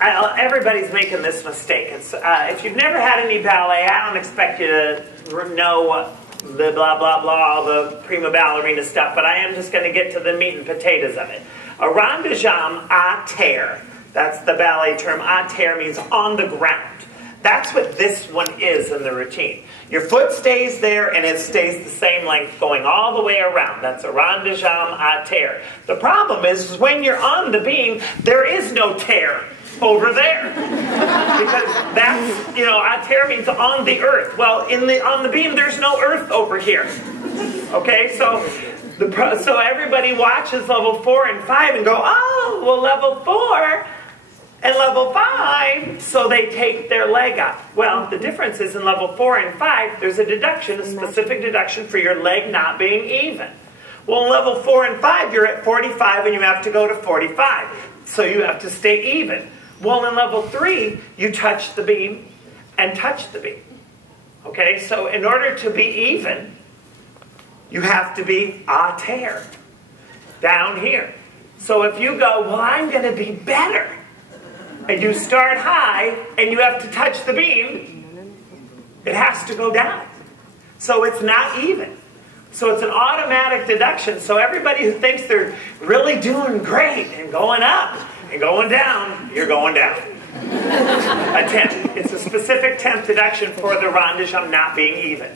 everybody's making this mistake. If you've never had any ballet, I don't expect you to know the blah, blah, blah, all the prima ballerina stuff, but I am just going to get to the meat and potatoes of it. A rond de jambe à terre, that's the ballet term. À terre means on the ground. That's what this one is in the routine. Your foot stays there and it stays the same length going all the way around. That's a rond de jambe à terre. The problem is when you're on the beam, there is no terre over there. Because that's, à terre means on the earth. Well, on the beam, there's no earth over here. Okay, so everybody watches level 4 and 5 and go, oh, well, level 4 and level 5, so they take their leg up. Well, the difference is in level 4 and 5, there's a deduction, a specific deduction for your leg not being even. Well, in level 4 and 5, you're at 45 and you have to go to 45. So you have to stay even. Well, in level 3, you touch the beam and touch the beam. Okay, so in order to be even, you have to be à terre, down here. So if you go, well, I'm going to be better, and you start high, and you have to touch the beam, it has to go down. So it's not even. So it's an automatic deduction. So everybody who thinks they're really doing great and going up and going down, you're going down. A tenth. It's a specific tenth deduction for the rond de jambe not being even.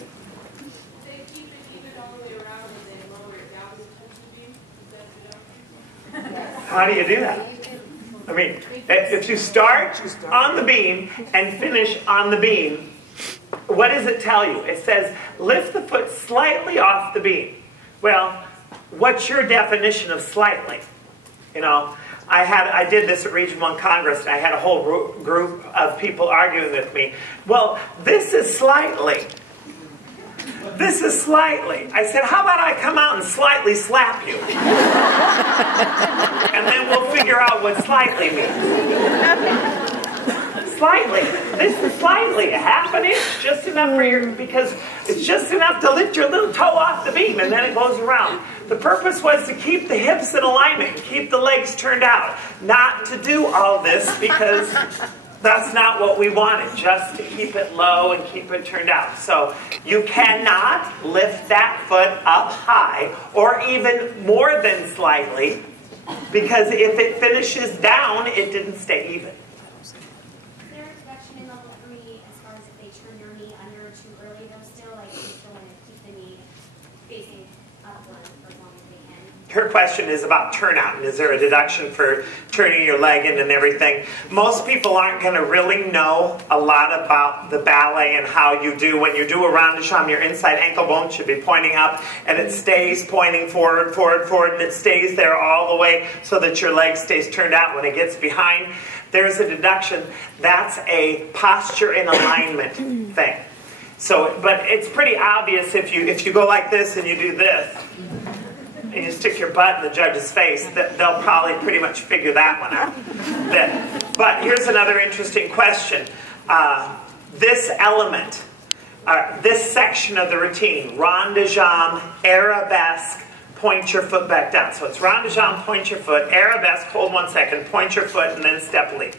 They keep it even all the way around and then lower it down to touch the beam. Is that deduction? How do you do that? I mean, if you start on the beam and finish on the beam, what does it tell you? It says, lift the foot slightly off the beam. Well, what's your definition of slightly? I did this at Region 1 Congress, and I had a whole group of people arguing with me. Well, this is slightly. This is slightly. I said, how about I come out and slightly slap you? And then we'll figure out what slightly means. Slightly. This is slightly. A half an inch, just enough for because it's just enough to lift your little toe off the beam, and then it goes around. The purpose was to keep the hips in alignment, keep the legs turned out. Not to do all this because that's not what we wanted, just to keep it low and keep it turned out. So you cannot lift that foot up high, or even more than slightly, because if it finishes down, it didn't stay even. Is there a deduction in level 3 as far as if they turn your knee under too early though still? Like you still want to keep the knee facing upward for as long as they can? Her question is about turnout, and is there a deduction for turning your leg in and everything? Most people aren't going to really know a lot about the ballet and how you do. When you do a rond de jambe, your inside ankle bone should be pointing up, and it stays pointing forward, forward, forward, and it stays there all the way so that your leg stays turned out. When it gets behind, there's a deduction. That's a posture and alignment thing. So, but it's pretty obvious if you go like this and you do this, and you stick your butt in the judge's face, that they'll probably pretty much figure that one out. But here's another interesting question. This element, this section of the routine, rond de jambe, arabesque, point your foot back down. So it's rond de jambe, point your foot, arabesque, hold 1 second, point your foot, and then step leap.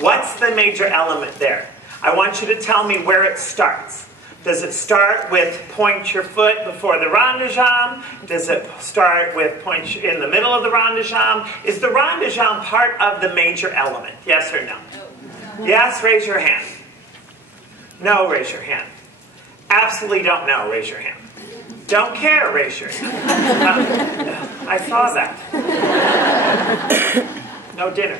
What's the major element there? I want you to tell me where it starts. Does it start with point your foot before the rond de jambe? Does it start with point in the middle of the rond de jambe? Is the rond de jambe part of the major element? Yes or no? Yes, raise your hand. No, raise your hand. Absolutely don't know, raise your hand. Don't care, raise your hand. I saw that. No dinner.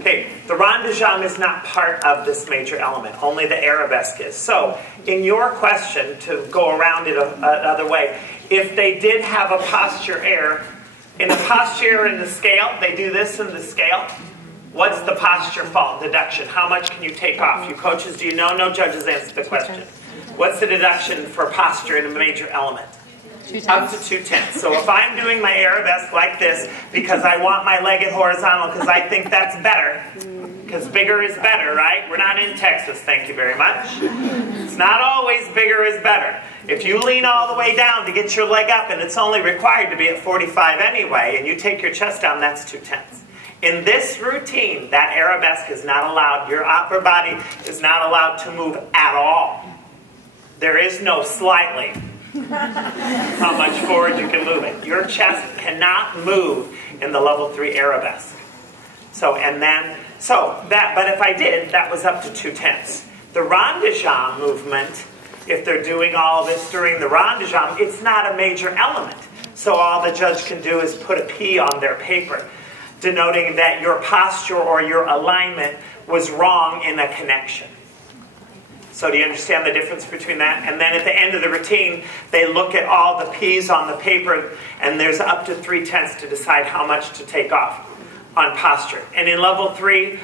Okay, the rond de jambe is not part of this major element. Only the arabesque is. So, in your question, to go around it another way, if they did have a posture error, in the posture error in the scale, they do this in the scale. What's the posture fault deduction? How much can you take off? You coaches, do you know? No judges answer the question. What's the deduction for posture in a major element? Up to 2/10. So if I'm doing my arabesque like this because I want my leg at horizontal because I think that's better, because bigger is better, right? We're not in Texas, thank you very much. It's not always bigger is better. If you lean all the way down to get your leg up and it's only required to be at 45 anyway, and you take your chest down, that's 2/10. In this routine, that arabesque is not allowed. Your upper body is not allowed to move at all. There is no slightly how much forward you can move it. Your chest cannot move in the level 3 arabesque. But if I did, that was up to 2/10. The rond de jambe movement, if they're doing all this during the rond de jambe, it's not a major element. So all the judge can do is put a P on their paper, denoting that your posture or your alignment was wrong in a connection. So do you understand the difference between that? And then at the end of the routine, they look at all the P's on the paper, and there's up to 3/10 to decide how much to take off on posture. And in level 3,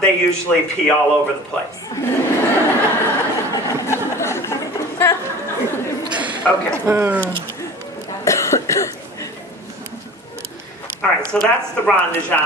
they usually pee all over the place. Okay. All right, so that's the rond de jambe.